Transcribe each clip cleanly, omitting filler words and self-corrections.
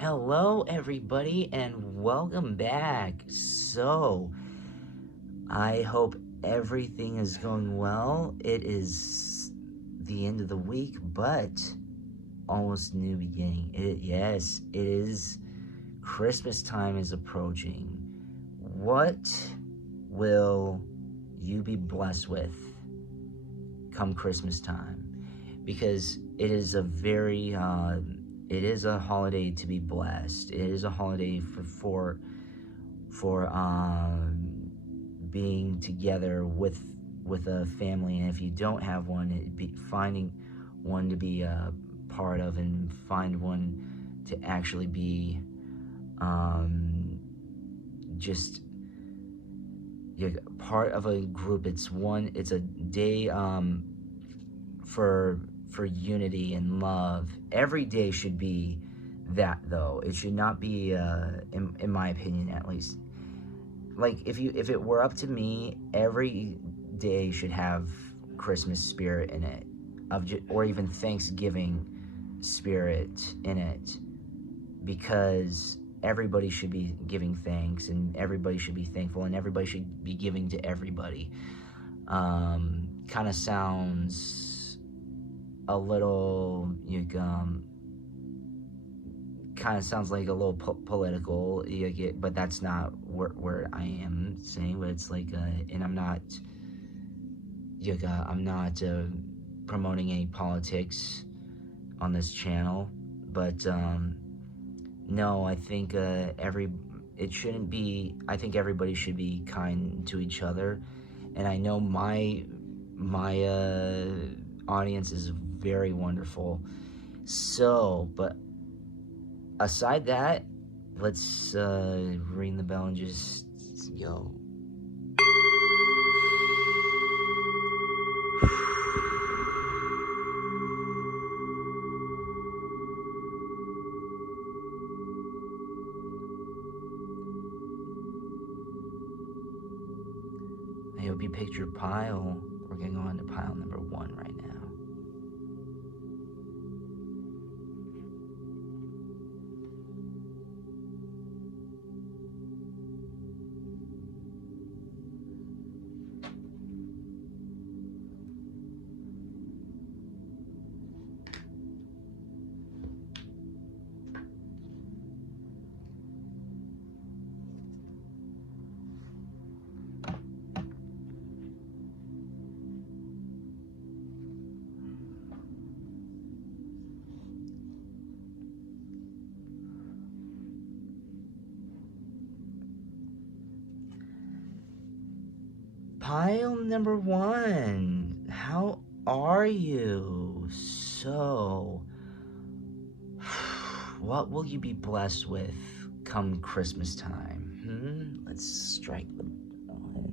Hello, everybody, and welcome back. So, I hope everything is going well. It is the end of the week, but almost a new beginning. Yes, it is. Christmas time is approaching. What will you be blessed with come Christmas time? Because it is a very it is a holiday to be blessed. It is a holiday for being together with a family, and if you don't have one, it be finding one to be a part of, and find one to actually be just you're part of a group. It's a day for unity and love. Every day should be that, though. It should not be in my opinion, at least. Like, if it were up to me, every day should have Christmas spirit in it, or even Thanksgiving spirit in it, because everybody should be giving thanks, and everybody should be thankful, and everybody should be giving to everybody. Kind of sounds a little kind of sounds like a little political, but that's not where I am saying. But it's like, and I'm not promoting any politics on this channel, but no, I think it shouldn't be. I think everybody should be kind to each other, and I know my audience is very wonderful. So, but aside that, let's ring the bell and just go. I hope you picked your pile. We're going to go on to pile number 1 right now. Pile number 1, how are you? So, what will you be blessed with come Christmas time? Let's strike the bell.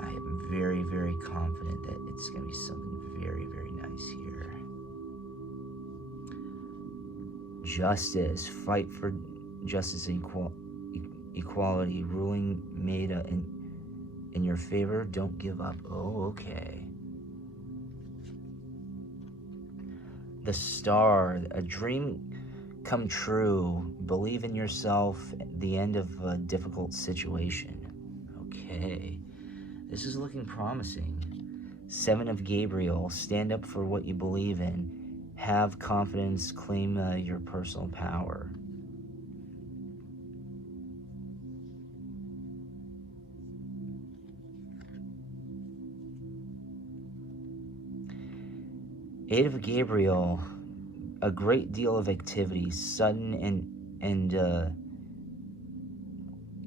I am very, very confident that it's going to be something very, very nice here. Justice, fight for justice and equality, ruling made in your favor, don't give up. Oh, okay. The Star, a dream come true, believe in yourself, the end of a difficult situation. Okay, this is looking promising. 7 of Gabriel, stand up for what you believe in, have confidence, claim your personal power. Eight of Gabriel, a great deal of activity, sudden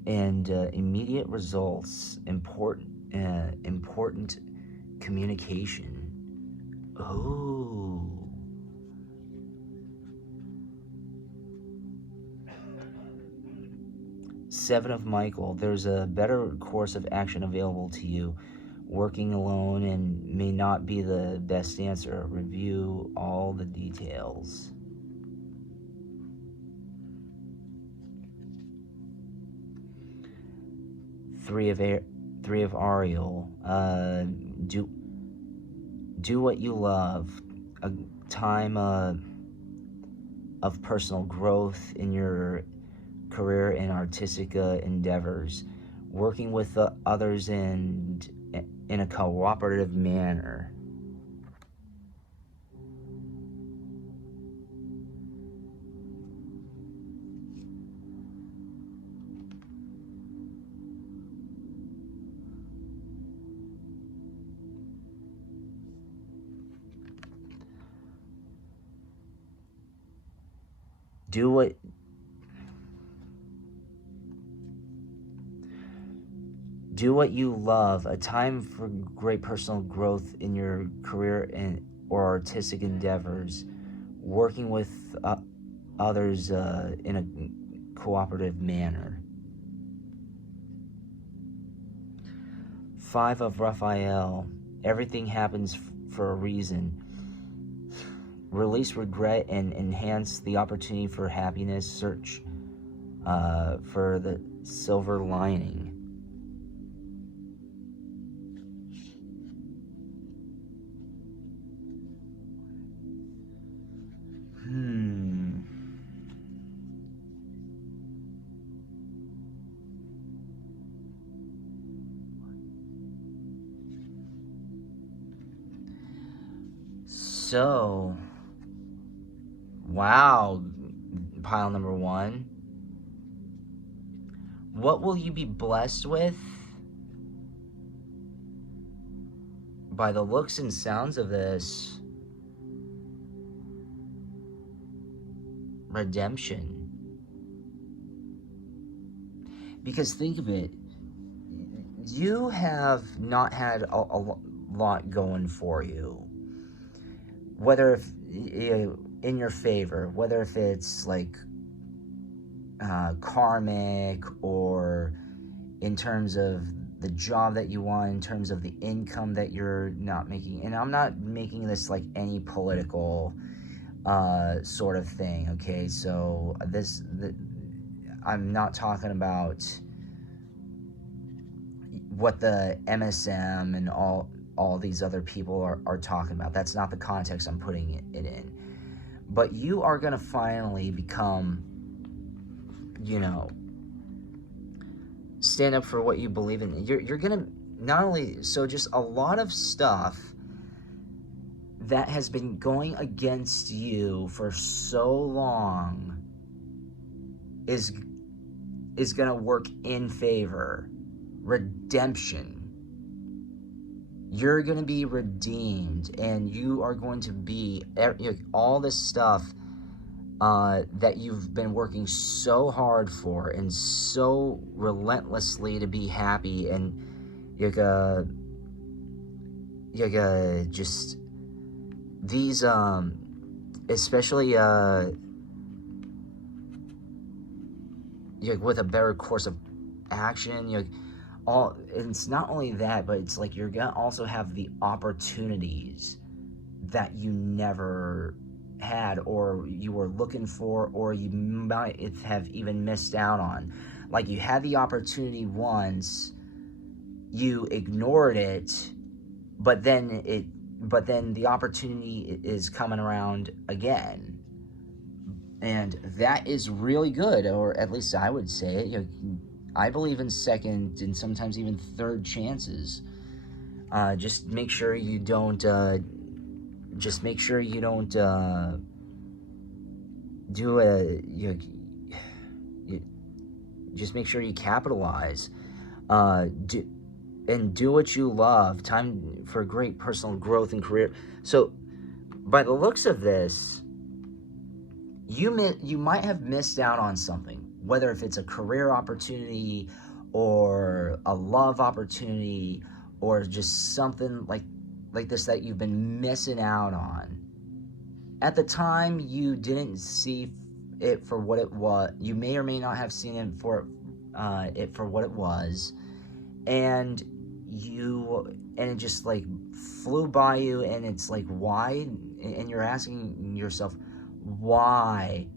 and immediate results, important communication. Oh. Seven of Michael, there's a better course of action available to you. Working alone and may not be the best answer. Review all the details. Three of Ariel. Do what you love. A time of personal growth in your career and artistic endeavors, working with others and in a cooperative manner. Do what you love. A time for great personal growth in your career and or artistic endeavors, working with others in a cooperative manner. Five of Raphael. Everything happens for a reason. Release regret and enhance the opportunity for happiness. Search for the silver lining. So, wow, pile number one. What will you be blessed with? By the looks and sounds of this, redemption. Because think of it, you have not had a lot going for you. Whether if, in your favor, whether if it's like karmic or in terms of the job that you want, in terms of the income that you're not making. And I'm not making this like any political sort of thing, okay? So I'm not talking about what the MSM and all these other people are talking about. That's not the context I'm putting it in. But you are going to finally become, stand up for what you believe in. You're going to not only, so just a lot of stuff that has been going against you for so long is going to work in favor. Redemption. You're going to be redeemed, and you are going to be all this stuff that you've been working so hard for and so relentlessly to be happy, and you're gonna just these especially with a better course of action, it's not only that, but it's like you're gonna also have the opportunities that you never had, or you were looking for, or you might have even missed out on. Like, you had the opportunity once, you ignored it, but then the opportunity is coming around again. And that is really good, or at least I would say. I believe in second and sometimes even third chances. Just make sure you don't. Just make sure you don't just make sure you capitalize. Do what you love. Time for great personal growth and career. So, by the looks of this, you might have missed out on something, whether if it's a career opportunity or a love opportunity or just something like this that you've been missing out on. At the time, you didn't see it for what it was. You may or may not have seen it for what it was, and it just like flew by you, and it's like, why? And you're asking yourself, why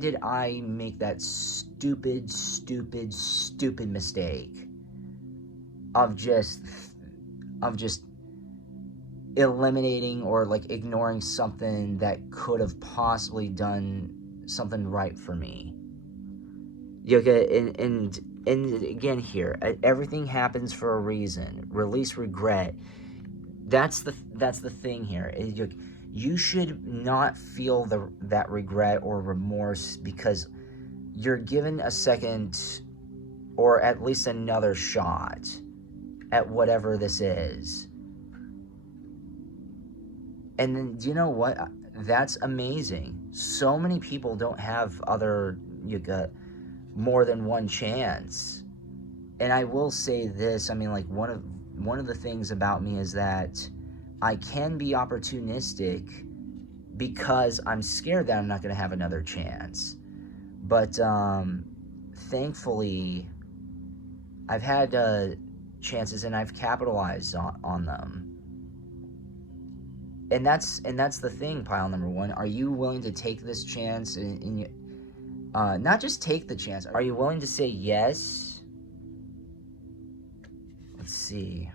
did I make that stupid mistake? of just eliminating or like ignoring something that could have possibly done something right for me. Okay, and again here, everything happens for a reason. Release regret. That's the thing here. You should not feel that regret or remorse, because you're given a second, or at least another shot at whatever this is. And then, you know what? That's amazing. So many people don't have more than one chance. And I will say this, I mean, like, one of the things about me is that I can be opportunistic because I'm scared that I'm not going to have another chance. But thankfully, I've had chances and I've capitalized on them. And that's the thing, pile number one. Are you willing to take this chance and not just take the chance? Are you willing to say yes? Let's see.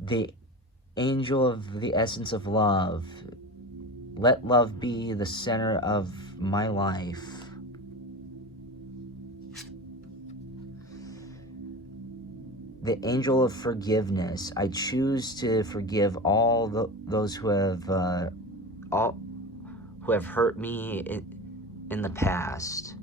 The angel of the essence of love. Let love be the center of my life. The angel of forgiveness. I choose to forgive all those who have hurt me in the past.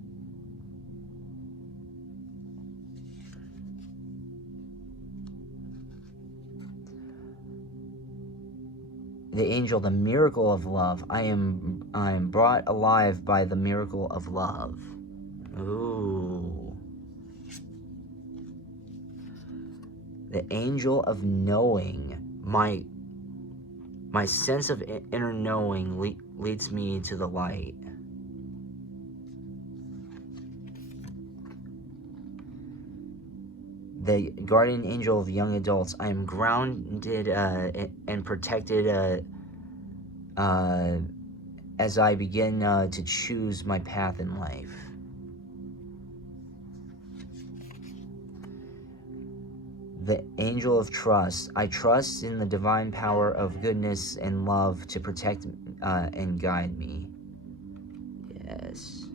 The angel, the miracle of love. I am brought alive by the miracle of love. Ooh. The angel of knowing. My sense of inner knowing leads me to the light. The guardian angel of young adults. I am grounded and protected as I begin to choose my path in life. The angel of trust. I trust in the divine power of goodness and love to protect and guide me. Yes.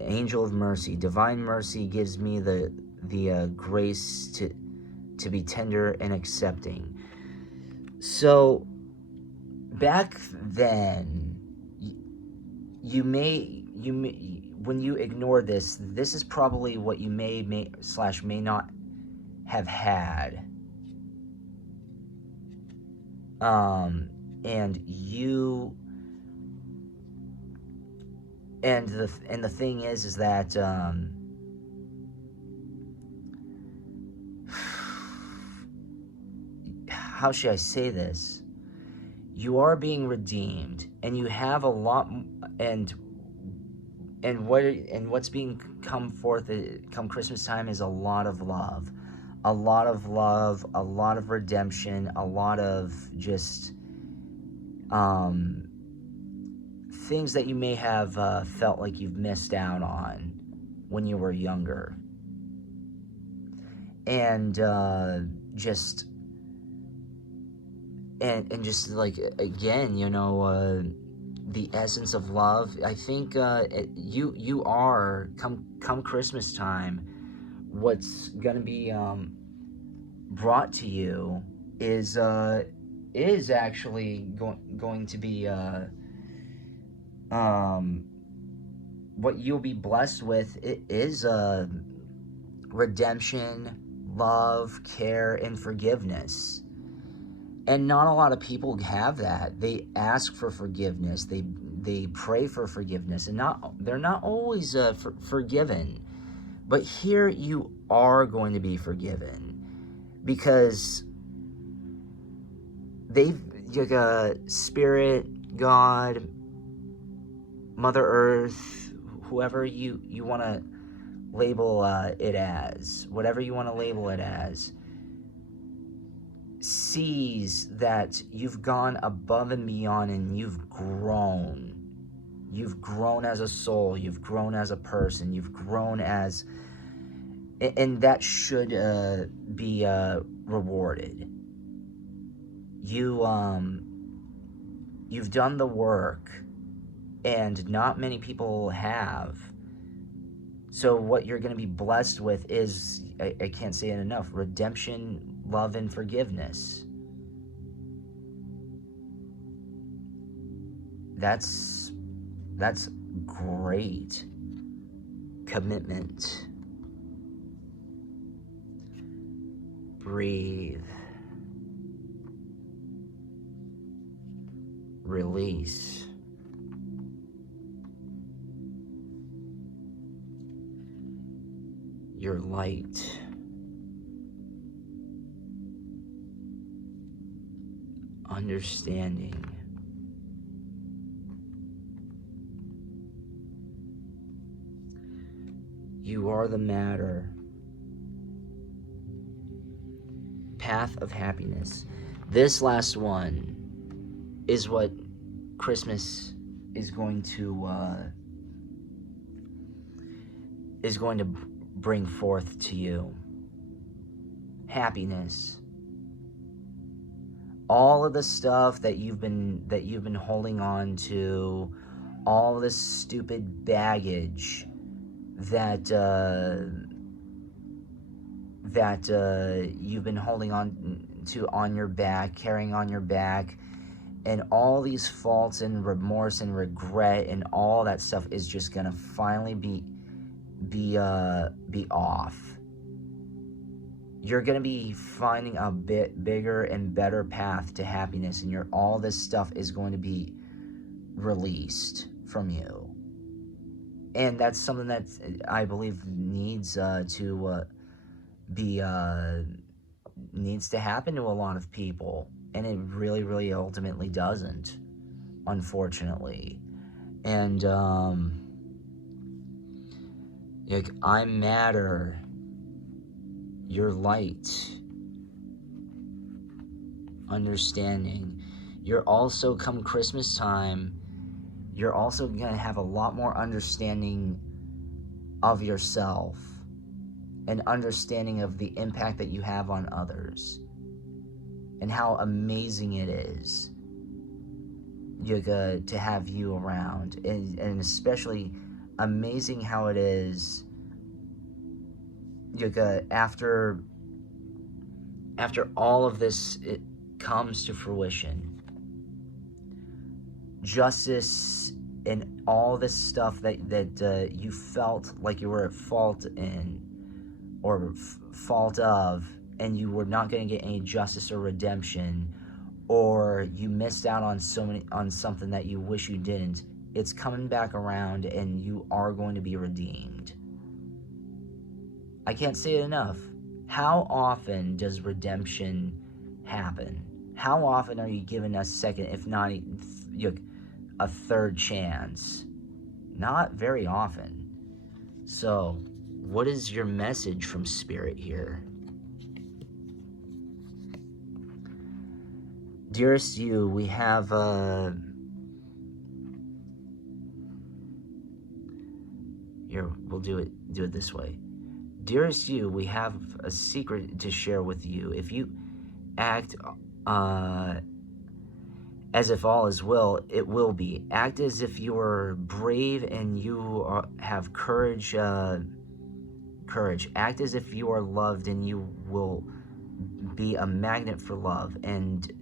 Angel of mercy. Divine mercy gives me the grace to be tender and accepting. So back then, you may when you ignore this is probably what you may not have had. And the thing is that how should I say this? You are being redeemed, and you have a lot, and what's being come forth come Christmas time is a lot of love, a lot of redemption, a lot of just things that you may have felt like you've missed out on when you were younger. And just like, again, the essence of love. I think you are come Christmas time, what's gonna be brought to you is actually going to be what you'll be blessed with. It is redemption, love, care, and forgiveness. And not a lot of people have that. They ask for forgiveness. They pray for forgiveness, and they're not always forgiven. But here you are going to be forgiven, because Spirit, God, Mother Earth, whoever you want to label it as, whatever you want to label it as, sees that you've gone above and beyond and you've grown. You've grown as a soul. You've grown as a person. You've grown as, and that should be rewarded. You've done the work, and not many people have. So what you're going to be blessed with is, I can't say it enough, redemption, love, and forgiveness. That's great. Commitment. Breathe. Release. Your light. Understanding. You are the matter. Path of happiness. This last one is what Christmas is going to bring forth to you. Happiness. All of the stuff that you've been holding on to, all this stupid baggage that you've been holding on to on your back, carrying on your back, and all these faults and remorse and regret and all that stuff is just gonna finally be off. You're gonna be finding a bit bigger and better path to happiness, and all this stuff is going to be released from you. And that's something that I believe needs to happen to a lot of people, and it really, really ultimately doesn't, unfortunately. And like, I matter. Your light. Understanding. You're also, come Christmas time, you're also going to have a lot more understanding of yourself, and understanding of the impact that you have on others, and how amazing it is to have you around, and especially amazing how it is after all of this, it comes to fruition. Justice and all this stuff that you felt like you were at fault in, or fault of, and you were not going to get any justice or redemption, or you missed out on something that you wish you didn't. It's coming back around, and you are going to be redeemed. I can't say it enough. How often does redemption happen? How often are you given a second, if not a third chance? Not very often. So, what is your message from Spirit here? Dearest you, we have here, we'll do it this way. Dearest you, we have a secret to share with you. If you act as if all is well, it will be. Act as if you are brave and you have courage. Act as if you are loved, and you will be a magnet for love, and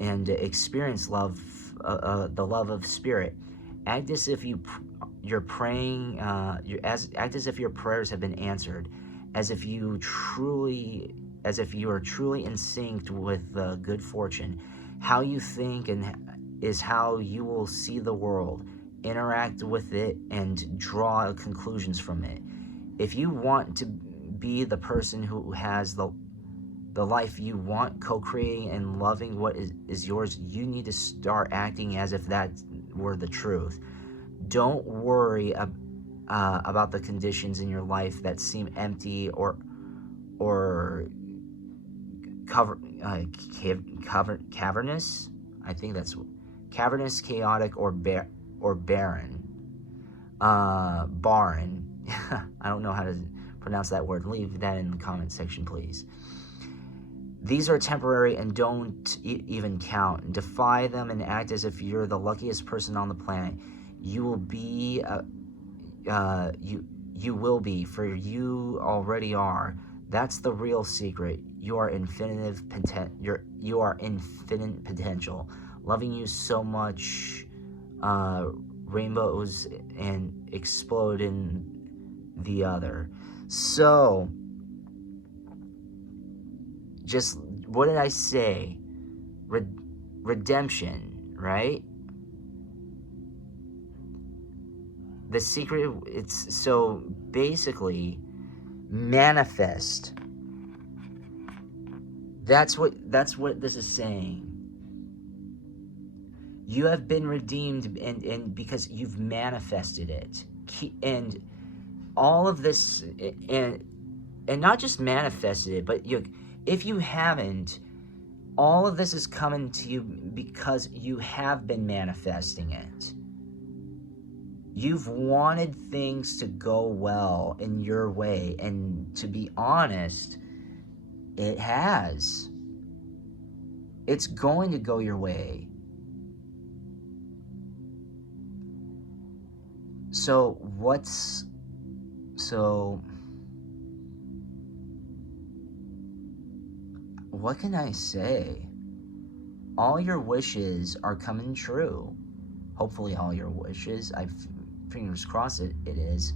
experience love, the love of Spirit. Act as if you're praying. Act as if your prayers have been answered, as if you are truly in sync with good fortune. How you think is how you will see the world, interact with it, and draw conclusions from it. If you want to be the person who has the life you want, co-creating and loving what is yours, you need to start acting as if that were the truth. Don't worry about the conditions in your life that seem empty or cavernous. I think that's cavernous, chaotic, or or barren. Barren. I don't know how to pronounce that word. Leave that in the comment section, please. These are temporary and don't even count. Defy them and act as if you're the luckiest person on the planet. You will be, you will be, for you already are. That's the real secret. You are infinite you are infinite potential. Loving you so much, rainbows and explode in the other. So, just, what did I say? Redemption, right? The secret, it's, so basically, manifest. That's what this is saying. You have been redeemed, and because you've manifested it. And all of this, and not just manifested it, but if you haven't, all of this is coming to you because you have been manifesting it. You've wanted things to go well in your way, and to be honest, it has. It's going to go your way. So what can I say? All your wishes are coming true. Hopefully all your wishes. Fingers crossed it is.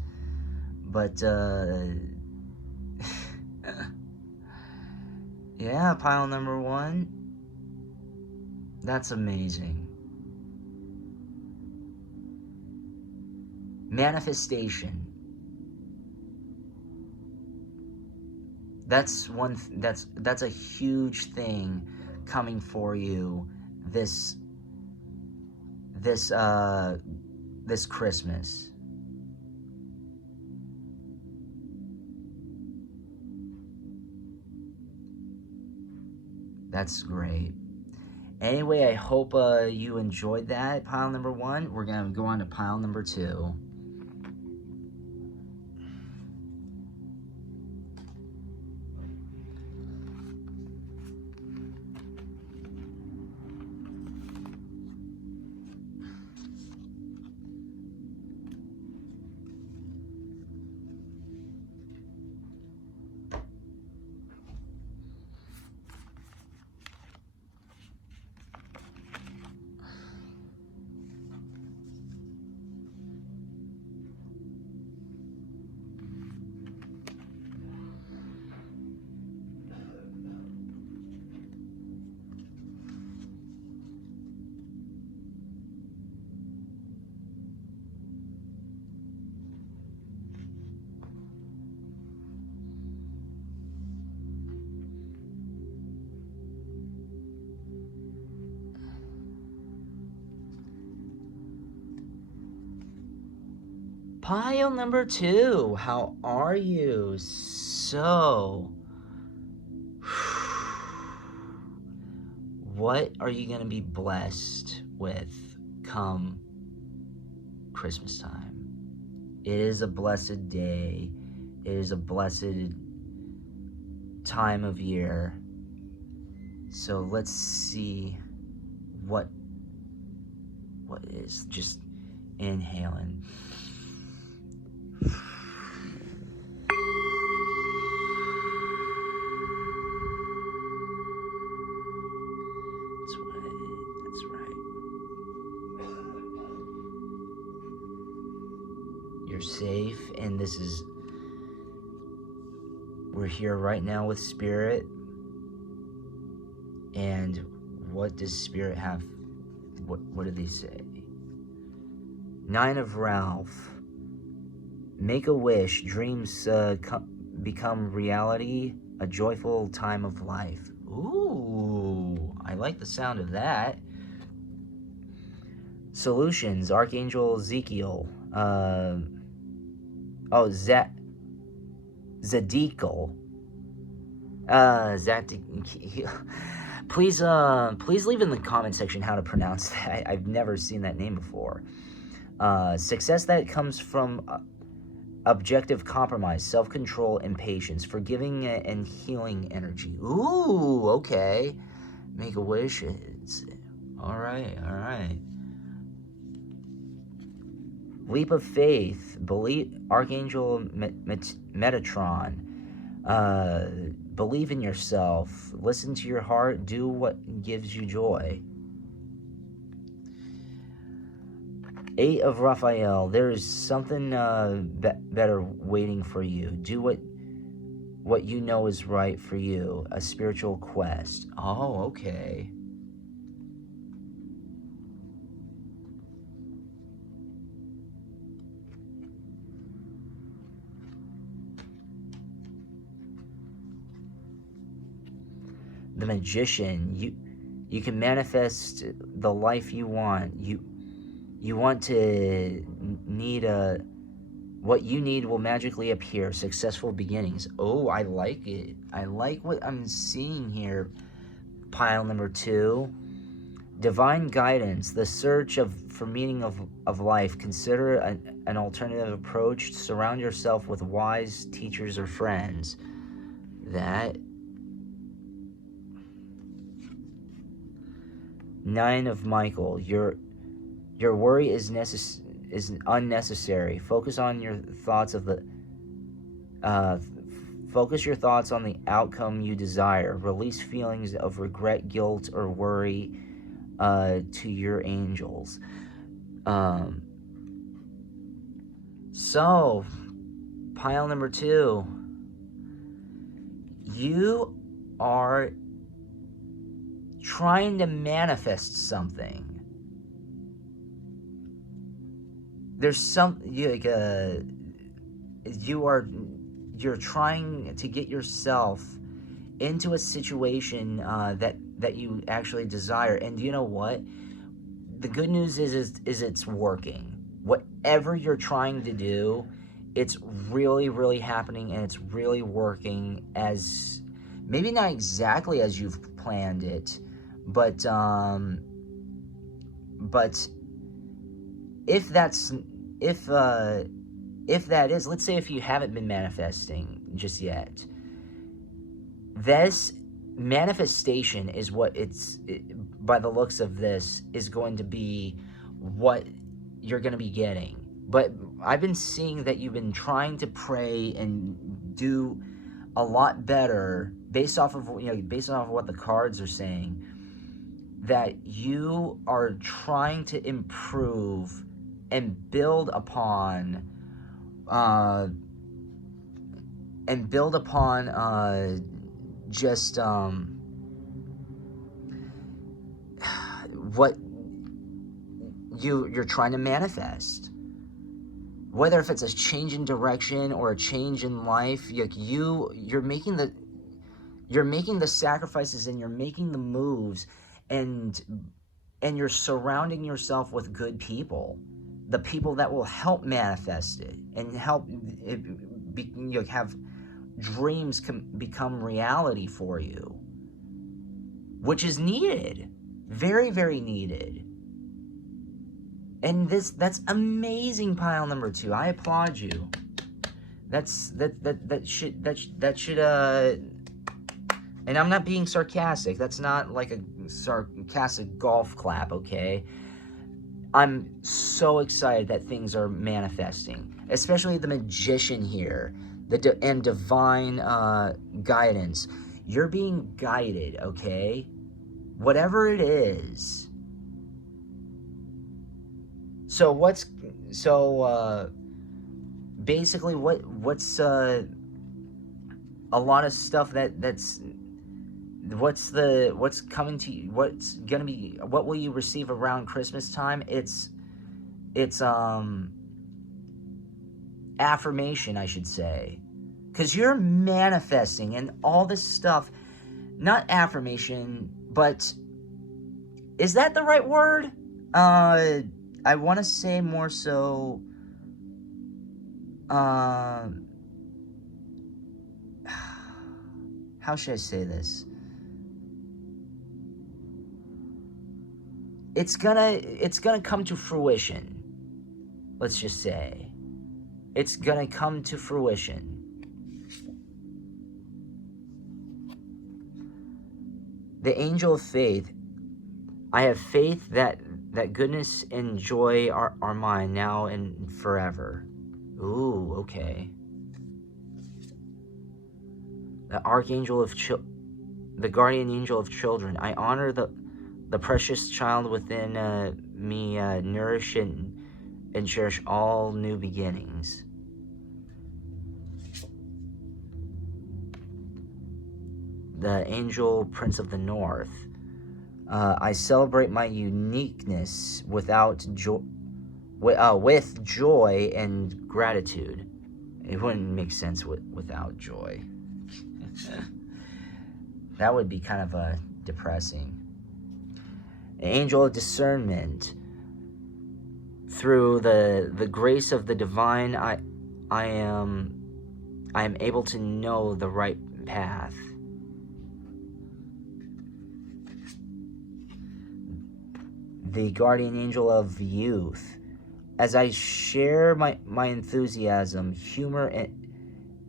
But, yeah, pile number 1. That's amazing. Manifestation. That's that's a huge thing coming for you this Christmas. That's great. Anyway, I hope you enjoyed that, pile number 1. We're going to go on to pile number 2. Pile number 2, how are you? So, what are you going to be blessed with come Christmas time? It is a blessed day. It is a blessed time of year. So let's see what is. Just inhaling. That's right. You're safe, and we're here right now with Spirit. And what does Spirit have? What do they say? 9 of Ralph. Make a wish. Dreams become reality. A joyful time of life. Ooh, I like the sound of that. Solutions. Archangel Ezekiel. Zadikel. Please leave in the comment section how to pronounce that. I've never seen that name before. Success that comes from objective compromise, self-control, and patience, forgiving and healing energy. Ooh, okay. Make a wish. All right, all right. Leap of faith, believe, Archangel Metatron. Believe in yourself. Listen to your heart. Do what gives you joy. 8 of Raphael. There is something better waiting for you. Do what you know is right for you. A spiritual quest. Oh, okay. The Magician. You can manifest the life you want. You want to need what you need will magically appear. Successful beginnings. Oh, I like it. I like what I'm seeing here. Pile number 2. Divine guidance. The search for meaning of life. Consider an alternative approach. Surround yourself with wise teachers or friends. That. 9 of Michael. Your worry is unnecessary. Focus on your thoughts focus your thoughts on the outcome you desire. Release feelings of regret, guilt, or worry to your angels. So, pile number 2. You are trying to manifest something. There's you're trying to get yourself into a situation that you actually desire. And you know what? The good news is it's working. Whatever you're trying to do, it's really, really happening, and it's really working, as maybe not exactly as you've planned it, but if that is, let's say if you haven't been manifesting just yet, this manifestation is by the looks of this, is going to be what you're going to be getting. But I've been seeing that you've been trying to pray and do a lot better based off of what the cards are saying, that you are trying to improve and build upon just what you're trying to manifest, whether if it's a change in direction or a change in life. You're making the sacrifices, and you're making the moves, and you're surrounding yourself with good people, the people that will help manifest it and help it have dreams become reality for you, which is needed, very, very needed. And that's amazing, pile number 2. I applaud you. That should and I'm not being sarcastic. That's not like a sarcastic golf clap, okay? I'm so excited that things are manifesting, especially the Magician here, and divine guidance. You're being guided, okay? Whatever it is. So basically what's a lot of stuff that's what's coming to you, what's gonna be, what will you receive around Christmas time? It's affirmation, I should say, because you're manifesting and all this stuff. Not affirmation, but is that the right word? I want to say more so how should I say this? It's gonna come to fruition. let's just say. It's gonna come to fruition. The angel of faith, I have faith that goodness and joy are mine now and forever. Ooh, okay. The archangel of the guardian angel of children, I honor the precious child within me, nourish and cherish all new beginnings. The angel prince of the north, I celebrate my uniqueness with joy and gratitude. It wouldn't make sense without joy. That would be kind of depressing. Angel of discernment, through the grace of the divine, I am able to know the right path. The guardian angel of youth, as I share my enthusiasm, humor,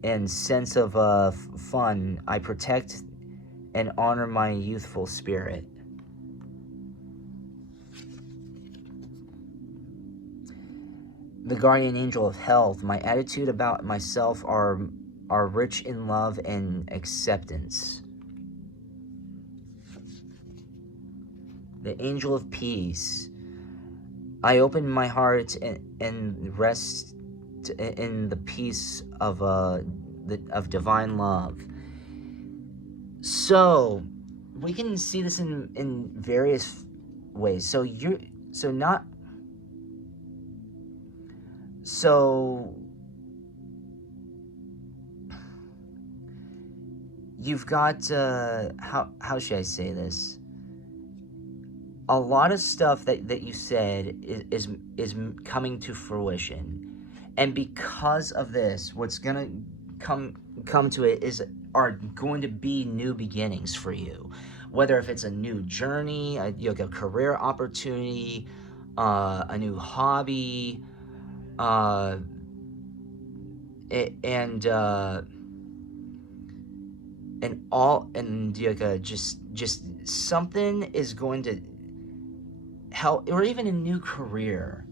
and sense of fun, I protect and honor my youthful spirit. The guardian angel of health, my attitude about myself are rich in love and acceptance. The angel of peace, I open my heart and rest in the peace of divine love. So we can see this in various ways. So you've got how should I say this? A lot of stuff that you said is coming to fruition, and because of this, what's gonna come to it are going to be new beginnings for you, whether if it's a new journey, a career opportunity, a new hobby, just something is going to help, or even a new career.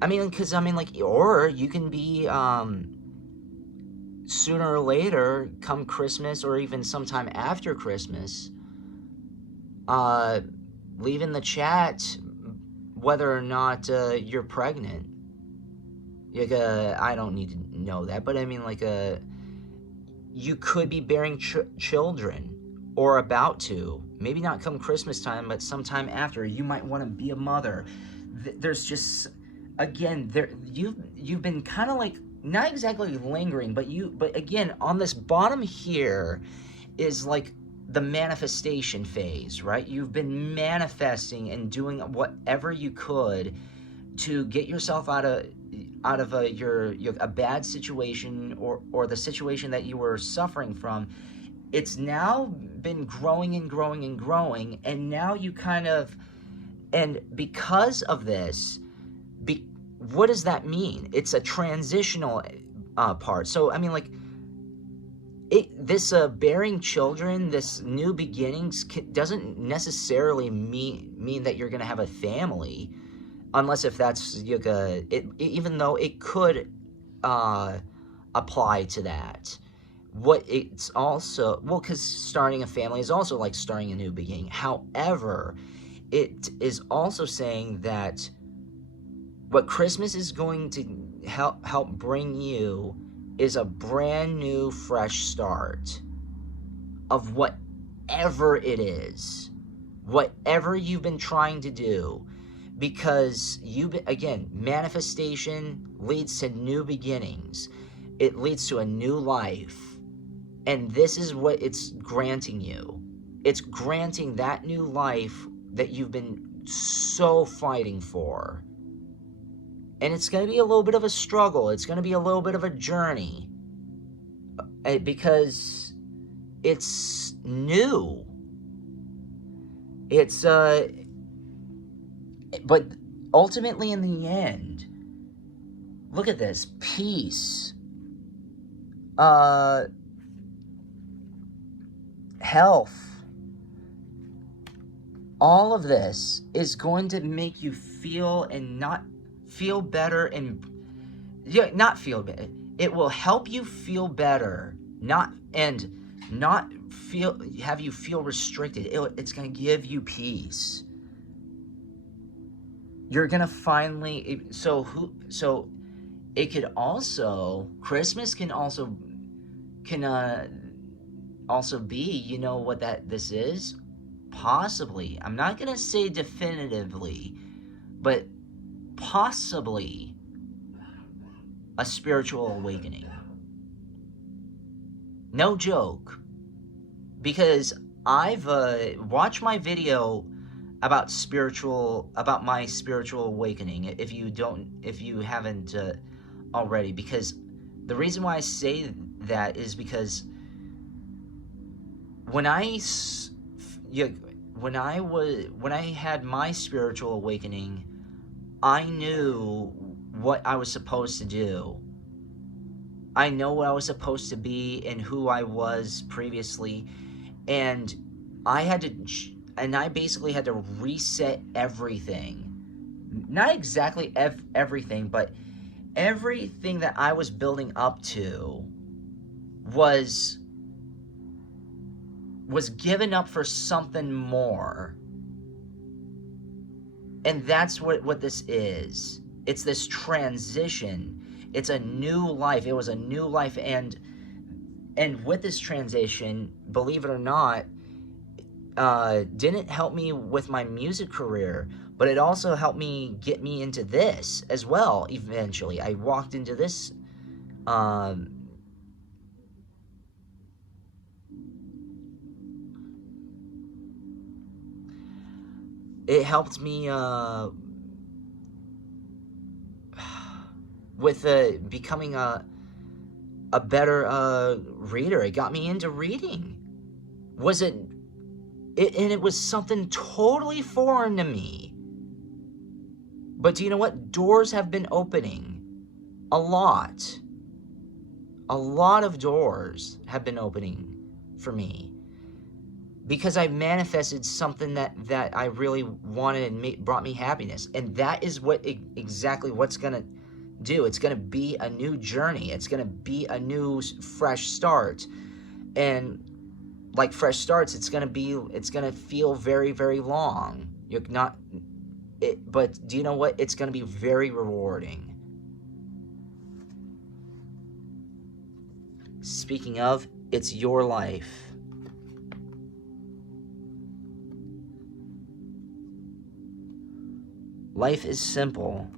Or you can be sooner or later, come Christmas or even sometime after Christmas, leaving the chat whether or not you're pregnant. I don't need to know that, but you could be bearing children, or about to. Maybe not come Christmas time, but sometime after. You might want to be a mother. There's just, again, you've been kind of not exactly lingering, but again, on this bottom here is the manifestation phase, right? You've been manifesting and doing whatever you could to get yourself out of a bad situation, or the situation that you were suffering from. It's now been growing and growing and growing, and now you and because of this, what does that mean? It's a transitional part. So this bearing children, this new beginnings, doesn't necessarily mean that you're going to have a family, unless if that's even though it could apply to that. What it's also, because starting a family is also like starting a new beginning. However, it is also saying that what Christmas is going to help bring you is a brand new, fresh start of whatever it is, whatever you've been trying to do, because manifestation leads to new beginnings. It leads to a new life, and this is what it's granting you. It's granting that new life that you've been so fighting for. And it's going to be a little bit of a struggle. It's going to be a little bit of a journey, because it's new. It's but ultimately in the end, look at this: peace, uh health, all of this is going to make you feel and not feel better, and yeah, not feel better. It will help you feel better, not feel have you feel restricted. It's going to give you peace. You're going to finally so it could also Christmas can also be, you know what this is? Possibly. I'm not going to say definitively, but possibly a spiritual awakening. No joke. Because I've watched my video about my spiritual awakening, if you haven't already, because the reason why I say that is because when I had my spiritual awakening, I knew what I was supposed to do. I know what I was supposed to be and who I was previously, and I basically had to reset everything. Not exactly everything, but everything that I was building up to was given up for something more. And that's what this is. It's this transition. It's a new life. It was a new life, and with this transition, believe it or not, didn't help me with my music career, but it also helped me get me into this as well. Eventually, I walked into this. It helped me with becoming a better reader. It got me into reading. And it was something totally foreign to me. But do you know what? Doors have been opening. A lot. A lot of doors have been opening for me. Because I manifested something that I really wanted and brought me happiness. And that is exactly what's going to do. It's going to be a new journey. It's going to be a new fresh start. And like fresh starts, it's going to feel very, very long. But do you know what? It's going to be very rewarding. Speaking of, it's your life. Life is simple.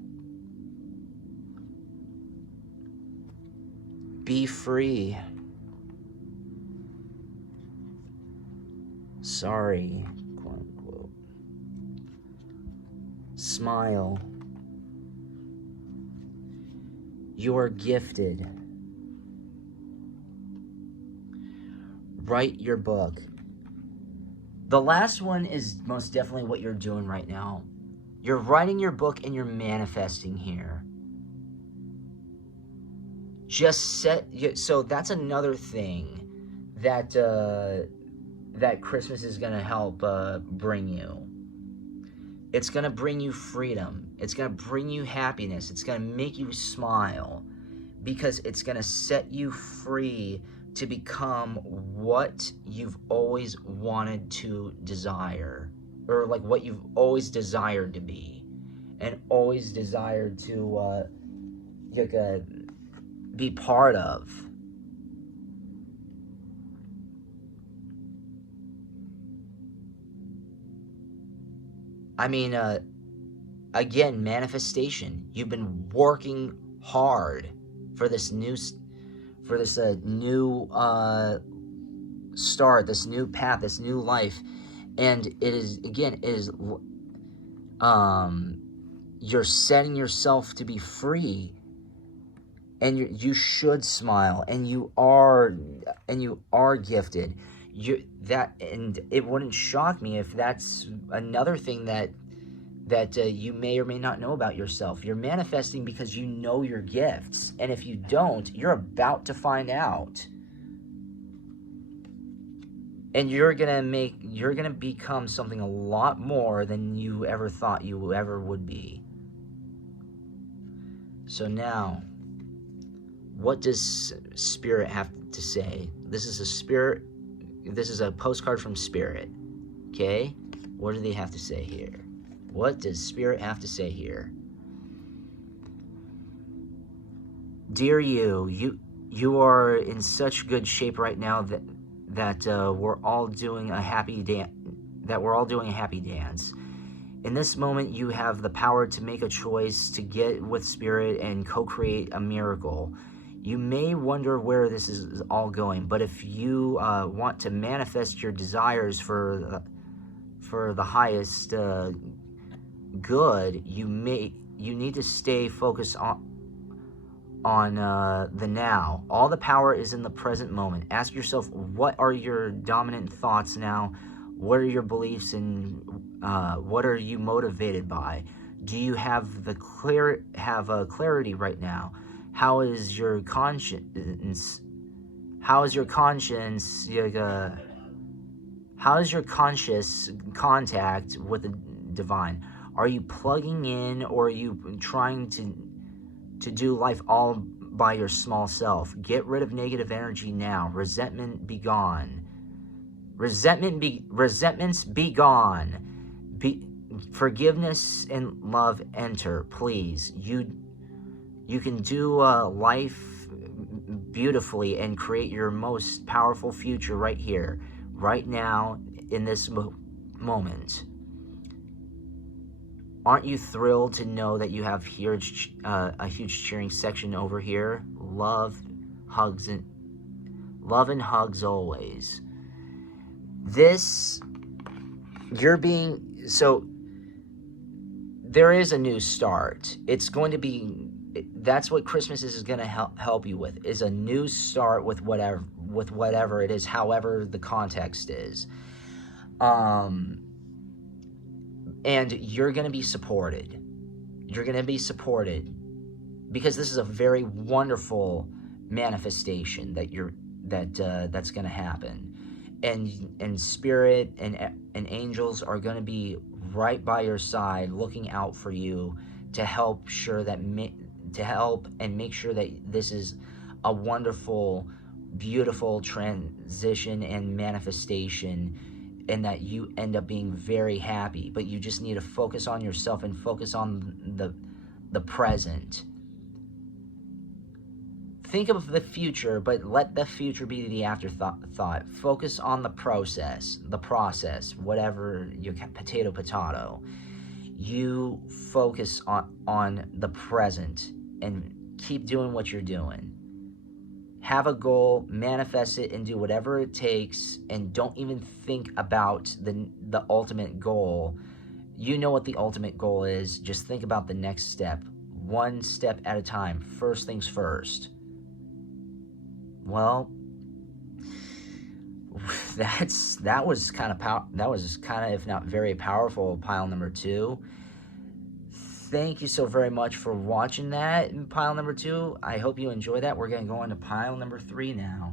Be free. Sorry, quote unquote. Smile. You are gifted. Write your book. The last one is most definitely what you're doing right now. You're writing your book and you're manifesting here. So that's another thing that Christmas is going to help bring you. It's going to bring you freedom. It's going to bring you happiness. It's going to make you smile, because it's going to set you free to become what you've always wanted to desire, or like what you've always desired to be, and always desired to be part of. I mean, again, manifestation. You've been working hard for this new start, this new path, this new life, and you're setting yourself to be free, and you should smile, and you are gifted. and it wouldn't shock me if that's another thing that you may or may not know about yourself. You're manifesting because you know your gifts, and if you don't, you're about to find out. And you're gonna become something a lot more than you ever thought you ever would be. So now, what does Spirit have to say? This is a postcard from Spirit. Okay? What do they have to say here? What does Spirit have to say here? Dear you are in such good shape right now that we're all doing a happy dance. In this moment, you have the power to make a choice to get with Spirit and co-create a miracle. You may wonder where this is all going, but if you want to manifest your desires for the highest good, you need to stay focused on the now. All the power is in the present moment. Ask yourself, what are your dominant thoughts now? What are your beliefs, and what are you motivated by? Do you have clarity right now? How is your conscience? How is your conscience? How is your conscious contact with the divine? Are you plugging in, or are you trying to do life all by your small self? Get rid of negative energy now. Resentment be gone. Resentments be gone. Forgiveness and love enter, please. You can do life beautifully and create your most powerful future right here, right now, in this moment. Aren't you thrilled to know that you have a huge cheering section over here? Love and hugs always. There is a new start. It's going to be, that's what Christmas is going to help you with, is a new start with whatever it is, however the context is. And you're going to be supported. You're going to be supported because this is a very wonderful manifestation that's going to happen. And Spirit and angels are going to be right by your side, looking out for you to help and make sure that this is a wonderful, beautiful transition and manifestation, and that you end up being very happy. But you just need to focus on yourself and focus on the present. Think of the future, but let the future be the afterthought. Focus on the process, whatever your potato. You focus on the present and keep doing what you're doing. Have a goal, manifest it, and do whatever it takes, and don't even think about the ultimate goal. You know what the ultimate goal is. Just think about the next step, one step at a time. First things first. Well, that was kind of, if not very powerful, pile number 2. Thank you so very much for watching that in pile number 2. I hope you enjoy that. We're going to go on to pile number 3 now.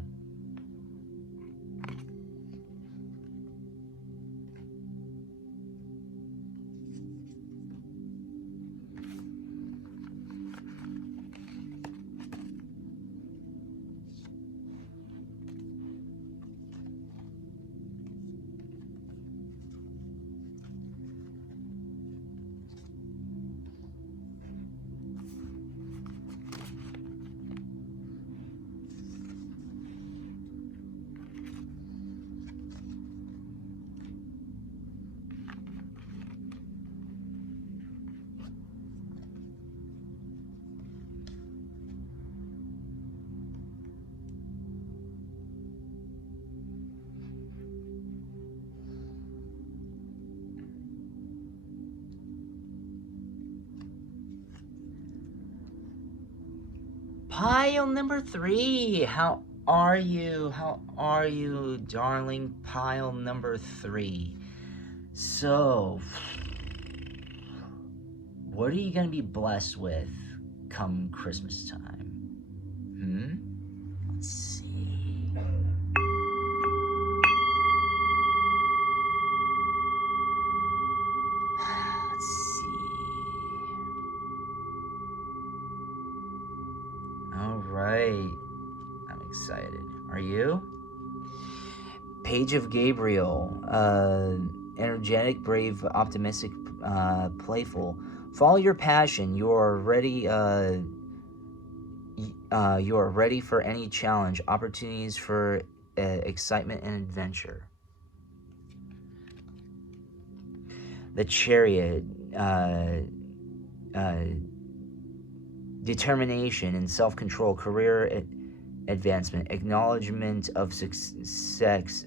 Pile number 3. are you? How are you, darling? Pile number 3. So, what are you going to be blessed with come Christmas time? Let's see. Let's see. All right. I'm excited. Are you? Page of Gabriel. Energetic, brave, optimistic, playful. Follow your passion. You are ready. You are ready for any challenge. Opportunities for excitement and adventure. The Chariot. Determination and self-control. Career advancement. Acknowledgement of success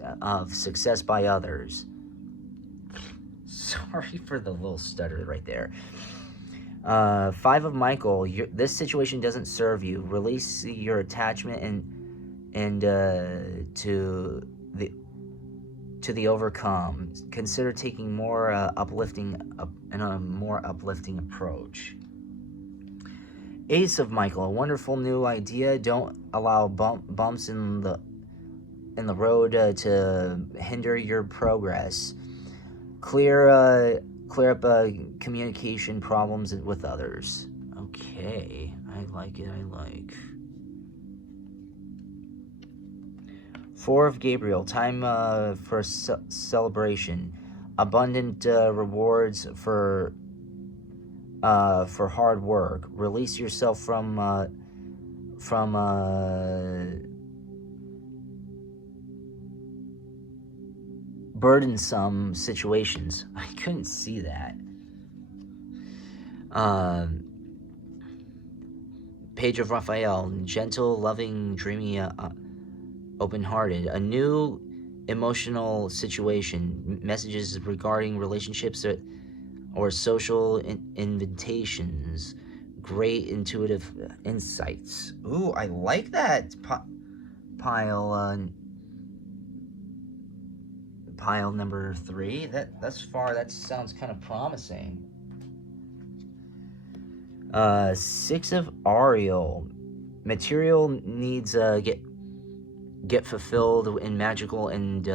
by others. Sorry for the little stutter right there. 5 of Michael. This situation doesn't serve you. Release your attachment and to the overcome. Consider taking more uplifting approach. Ace of Michael. A wonderful new idea. Don't allow bumps in the road to hinder your progress. Clear up communication problems with others. Okay, I like it. 4 of Gabriel. Time for celebration. Abundant rewards for hard work. Release yourself from burdensome situations. I couldn't see that. Page of Raphael. Gentle, loving, dreamy, open-hearted. A new emotional situation. Messages regarding relationships or social invitations. Great intuitive insights. Ooh, I like that pile number 3. That sounds kind of promising. 6 of Ariel. Material needs get fulfilled in magical and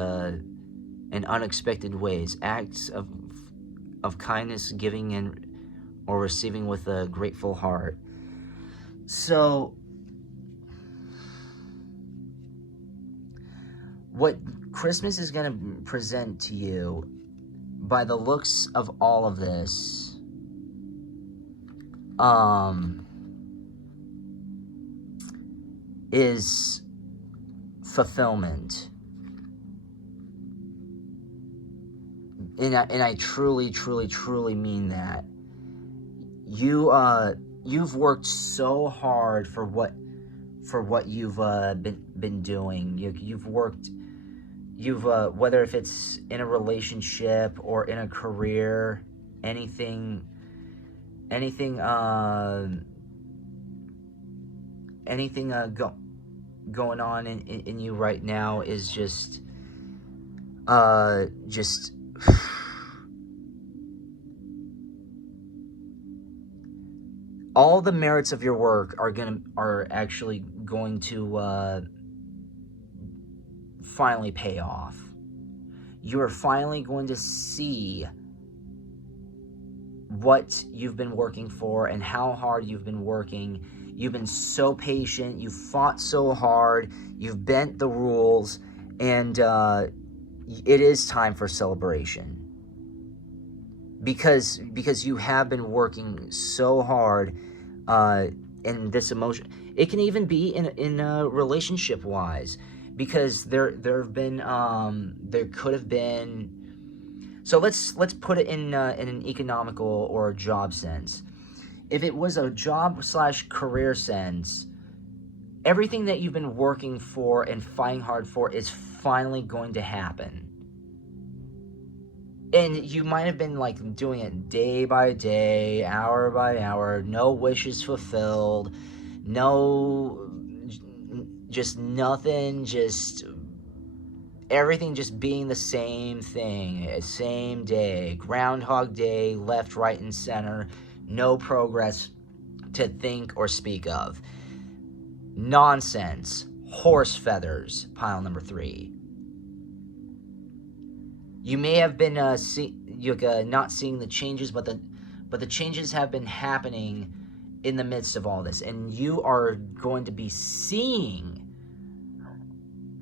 unexpected ways. Acts of kindness, giving or receiving with a grateful heart. So, what Christmas is going to present to you, by the looks of all of this, is fulfillment. And I truly, truly, truly mean that. You've worked so hard for what you've been doing. You've worked. Whether if it's in a relationship or in a career, anything going on in you right now is just all the merits of your work are actually going to finally pay off. You are finally going to see what you've been working for and how hard you've been working. You've been so patient. You've fought so hard. You've bent the rules, and it is time for celebration. Because you have been working so hard in this emotion. It can even be in relationship wise, because there could have been. So let's put it in an economical or a job sense. If it was a job/career sense, everything that you've been working for and fighting hard for is finally going to happen. And you might have been like doing it day by day, hour by hour, no wishes fulfilled, no just nothing, just everything just being the same thing, same day, Groundhog Day, left, right, and center, no progress to think or speak of. Nonsense, horse feathers, pile number 3. You may have been not seeing the changes, but the changes have been happening in the midst of all this, and you are going to be seeing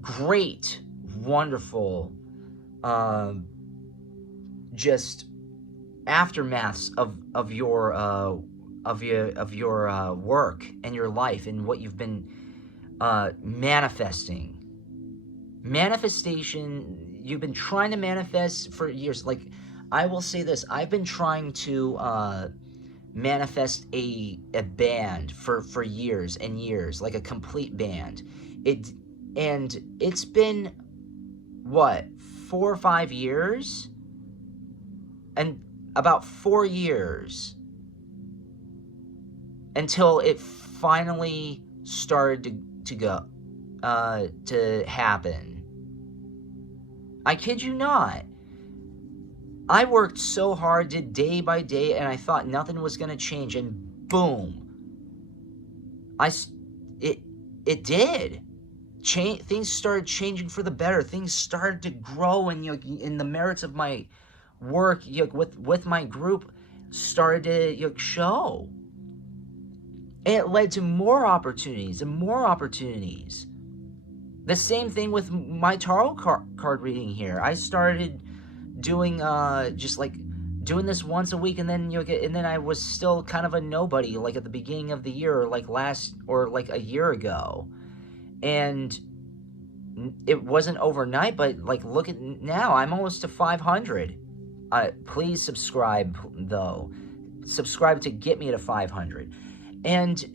great, wonderful, just aftermaths of your work and your life and what you've been manifesting. Manifestation, you've been trying to manifest for years. Like, I will say this, I've been trying to manifest a band for years and years, like a complete band. It's been, what, 4 or 5 years? And about 4 years until it finally started to happen. I kid you not. I worked so hard, did day by day, and I thought nothing was going to change, and boom. It did. Things started changing for the better. Things started to grow, and in the merits of my work with my group started to show. And it led to more opportunities and more opportunities. The same thing with my tarot card reading here. I started doing just like doing this once a week, and then and then I was still kind of a nobody, like at the beginning of the year, like a year ago, and it wasn't overnight. But like, look at now, I'm almost to 500. Please subscribe though. Subscribe to get me to 500, and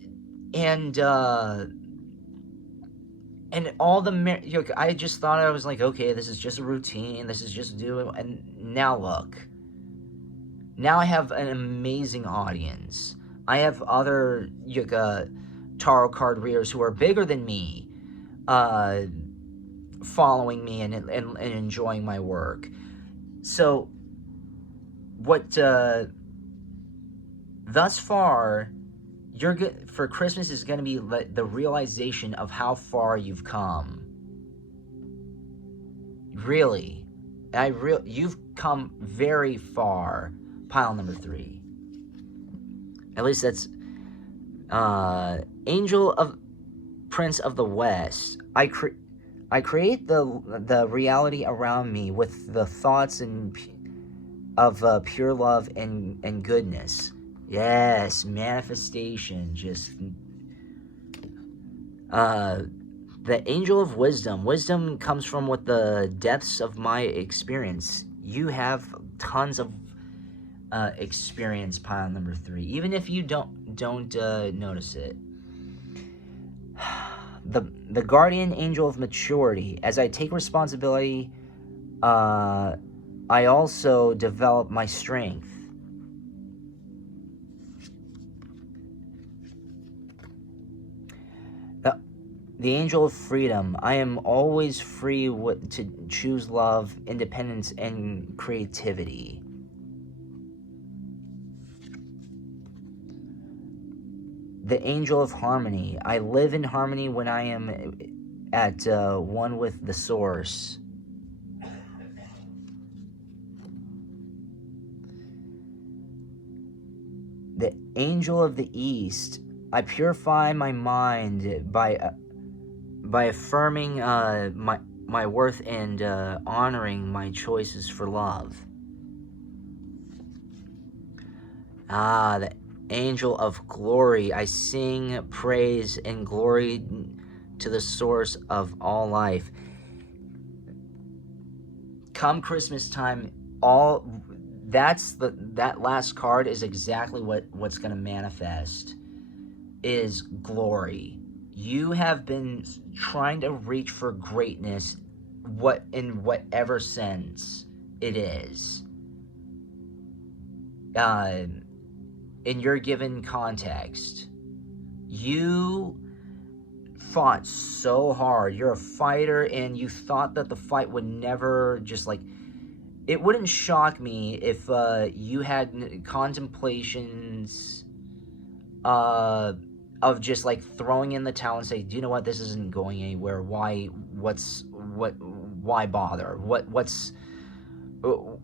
all the I just thought, I was like, okay, this is just a routine. This is just doing, and now look. Now I have an amazing audience. I have other tarot card readers who are bigger than me, following me and enjoying my work. So, what thus far, for Christmas is going to be the realization of how far you've come. Really, you've come very far. Pile number 3. At least that's Angel of Prince of the West. I create the reality around me with the thoughts of pure love and goodness. Yes, manifestation. Just the Angel of Wisdom. Wisdom comes from what the depths of my experience. You have tons of experience. Pile number 3. Even if you don't notice it. The Guardian Angel of Maturity. As I take responsibility, I also develop my strength. The Angel of Freedom. I am always free to choose love, independence, and creativity. The Angel of Harmony. I live in harmony when I am at one with the Source. The Angel of the East. I purify my mind by affirming my worth and honoring my choices for love. The Angel of Glory. I sing praise and glory to the source of all life. Come Christmas time, that last card is exactly what's going to manifest, is glory. You have been trying to reach for greatness, in whatever sense it is. In your given context, you fought so hard. You're a fighter, and you thought that the fight would never just like, it wouldn't shock me if you had contemplations of just like throwing in the towel and say, do you know what, this isn't going anywhere. Why bother? What's the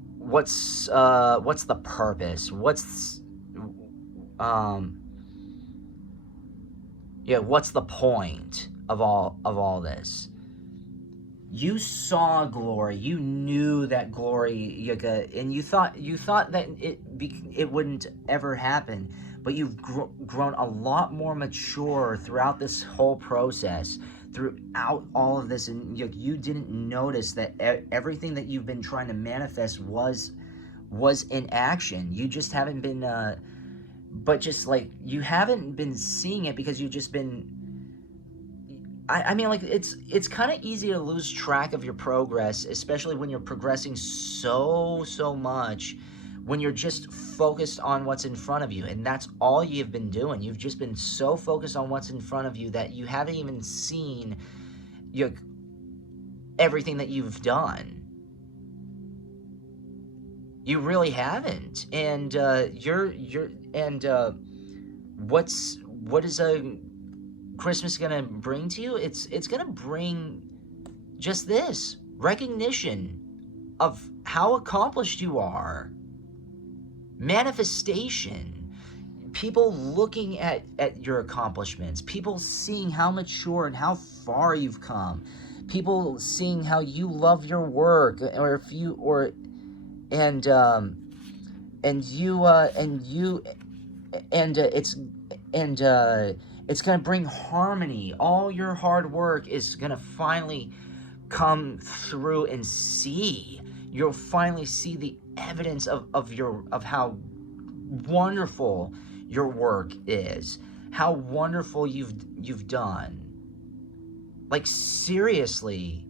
purpose? What's the point of all this? You saw glory. You knew that glory, and you thought that it wouldn't ever happen. But you've grown a lot more mature throughout this whole process, throughout all of this, and you didn't notice that everything that you've been trying to manifest was in action. You just haven't been, but just like you haven't been seeing it because you've just been. I mean, like, it's kind of easy to lose track of your progress, especially when you're progressing so much, when you're just focused on what's in front of you, and that's all you've been doing. You've just been so focused on what's in front of you that you haven't even seen everything that you've done. You really haven't, and what is Christmas gonna bring to you? It's gonna bring just this recognition of how accomplished you are, manifestation, people looking at your accomplishments, people seeing how mature and how far you've come, people seeing how you love your work, or if you and it's going to bring harmony. All your hard work is going to finally come through, and you'll finally see the evidence of how wonderful your work is, how wonderful you've done. Like, seriously.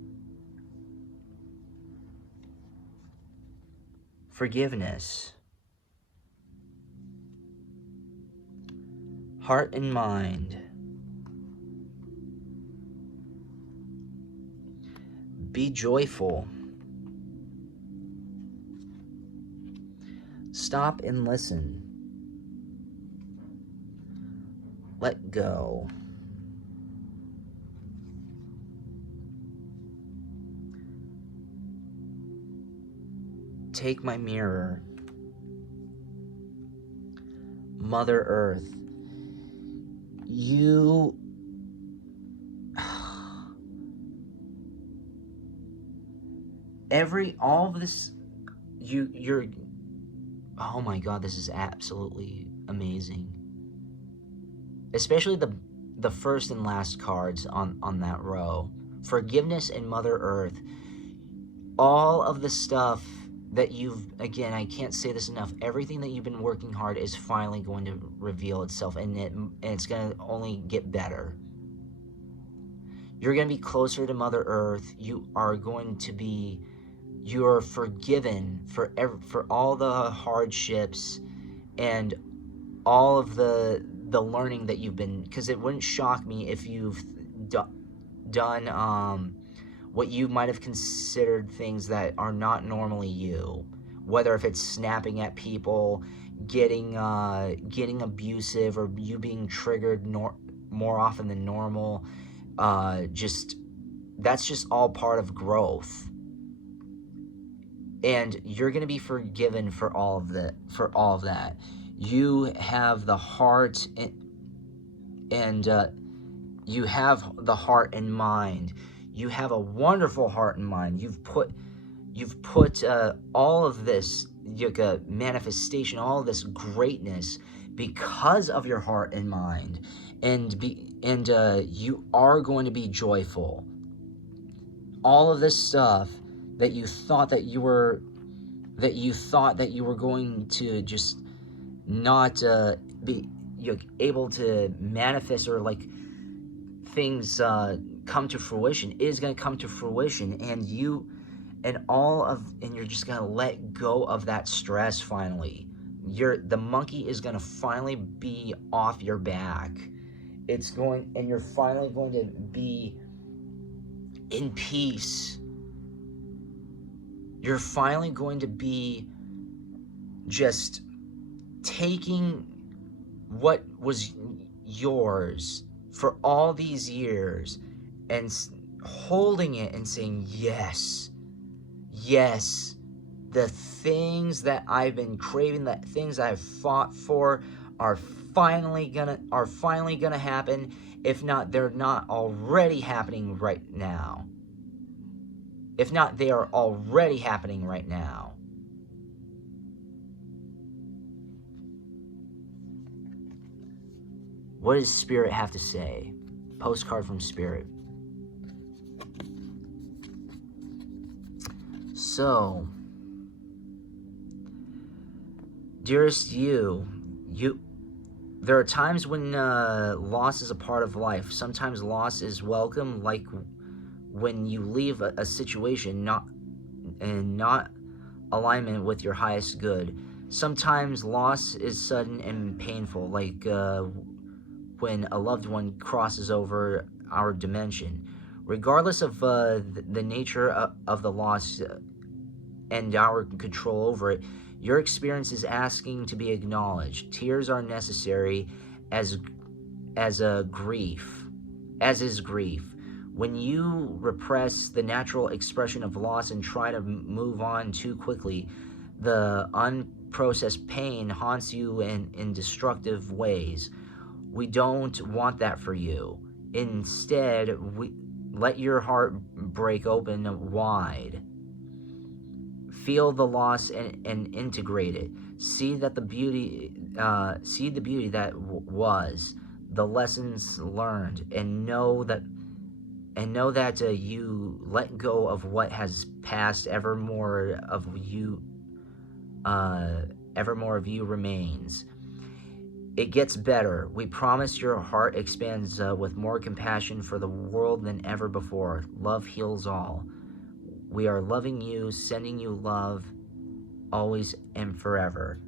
Forgiveness. Heart and mind. Be joyful. Stop and listen. Let go. Take my mirror. Mother Earth. All of this, you're, oh my God, this is absolutely amazing. Especially the first and last cards on that row. Forgiveness and Mother Earth. All of the stuff that again, I can't say this enough, everything that you've been working hard is finally going to reveal itself, and it's going to only get better. You're going to be closer to Mother Earth. You are forgiven for all the hardships and all of the learning that you've been, because it wouldn't shock me if you've done what you might have considered things that are not normally you, whether if it's snapping at people, getting abusive, or you being triggered more often than normal. That's just all part of growth, and you're gonna be forgiven for all of that. You have the heart, and you have the heart and mind. You have a wonderful heart and mind. You've put all of this manifestation, all of this greatness, because of your heart and mind, and you are going to be joyful. All of this stuff that you thought that you were going to just not be able to manifest, or like things come to fruition, is going to come to fruition, and you're just going to let go of that stress finally. The monkey is going to finally be off your back, and you're finally going to be in peace. You're finally going to be just taking what was yours for all these years and holding it and saying, yes, yes, the things that I've been craving, the things I've fought for are finally gonna happen. If not, they're not already happening right now. If not, they are already happening right now. What does Spirit have to say? Postcard from Spirit. So, dearest you, there are times when loss is a part of life. Sometimes loss is welcome, like when you leave a situation not alignment with your highest good. Sometimes loss is sudden and painful, like when a loved one crosses over our dimension. Regardless of the nature of the loss and our control over it, your experience is asking to be acknowledged. Tears are necessary as grief, as is grief. When you repress the natural expression of loss and try to move on too quickly, the unprocessed pain haunts you in destructive ways. We don't want that for you. Instead, we let your heart break open wide. Feel the loss and integrate it. See the beauty that was, the lessons learned, and know that you let go of what has passed. Ever more of you remains. It gets better. We promise your heart expands with more compassion for the world than ever before. Love heals all. We are loving you, sending you love, always and forever.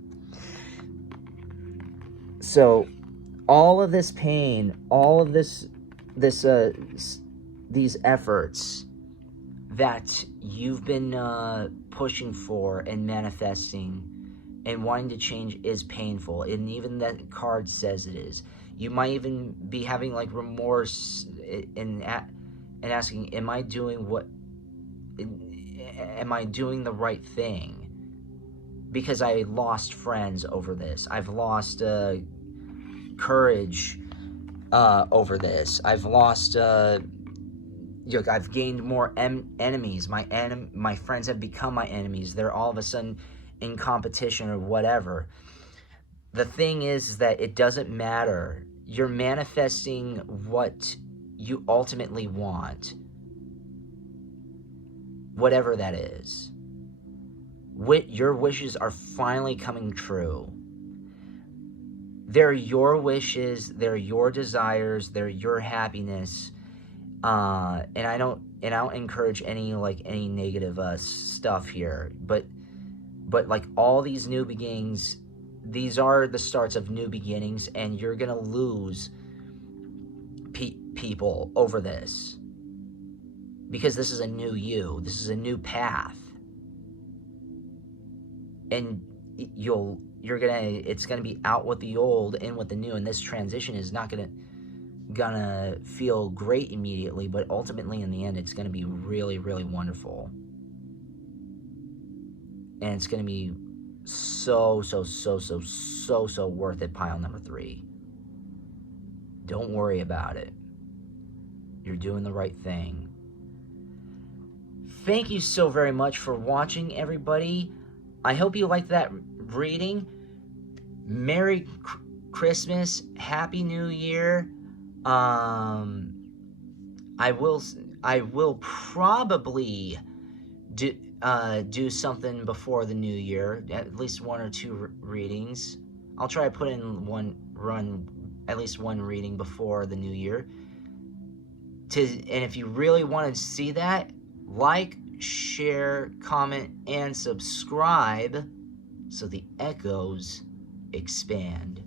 So, all of this pain, all of these efforts that you've been pushing for and manifesting and wanting to change is painful, and even that card says it is. You might even be having like remorse and asking, am I doing the right thing? Because I lost friends over this. I've lost courage over this. I've lost I've gained more enemies. My friends have become my enemies. They're all of a sudden in competition or whatever. The thing is that it doesn't matter. You're manifesting what you ultimately want, whatever that is. Your wishes are finally coming true. They're your wishes, they're your desires, they're your happiness. And I don't encourage any negative stuff here, but like all these new beginnings, these are the starts of new beginnings, and you're gonna lose people over this, because this is a new you, this is a new path, and it's gonna be out with the old, in with the new, and this transition is not gonna feel great immediately, but ultimately in the end it's gonna be really, really wonderful. And it's going to be so worth it, pile number 3. Don't worry about it. You're doing the right thing. Thank you so very much for watching, everybody. I hope you liked that reading. Merry Christmas. Happy New Year. I will probably do something before the new year, at least 1 or 2 readings. I'll try to put in at least one reading before the new year. And if you really want to see that, like, share, comment, and subscribe so the echoes expand.